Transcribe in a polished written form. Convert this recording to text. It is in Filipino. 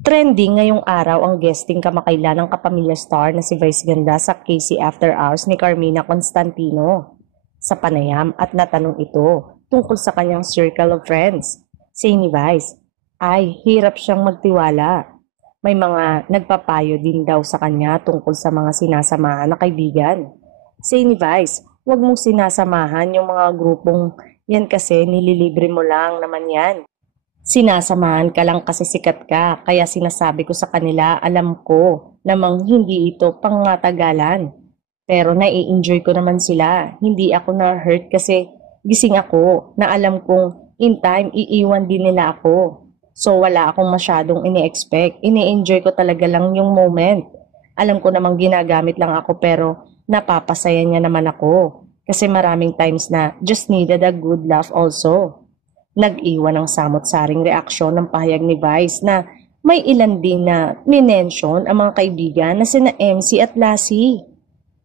Trending ngayong araw ang guesting kamakailan ng kapamilya star na si Vice Ganda sa KC After Hours ni Carmina Constantino. Sa panayam at natanong ito tungkol sa kanyang circle of friends. Say ni Vice, ay hirap siyang magtiwala. May mga nagpapayo din daw sa kanya tungkol sa mga sinasamahan na kaibigan. Say ni Vice, huwag mong sinasamahan yung mga grupong yan kasi nililibre mo lang naman yan. Sinasamahan ka lang kasi sikat ka, kaya sinasabi ko sa kanila, alam ko namang hindi ito pangmatagalan. Pero nai-enjoy ko naman sila, hindi ako na-hurt kasi gising ako na alam kong in time iiwan din nila ako. So wala akong masyadong ini-expect, ini-enjoy ko talaga lang yung moment. Alam ko namang ginagamit lang ako pero napapasaya niya naman ako. Kasi maraming times na just needed a good laugh also. Nag-iwan ng samot-saring reaksyon ng pahayag ni Vice na may ilan din na minention ang mga kaibigan na sina MC at Lassie.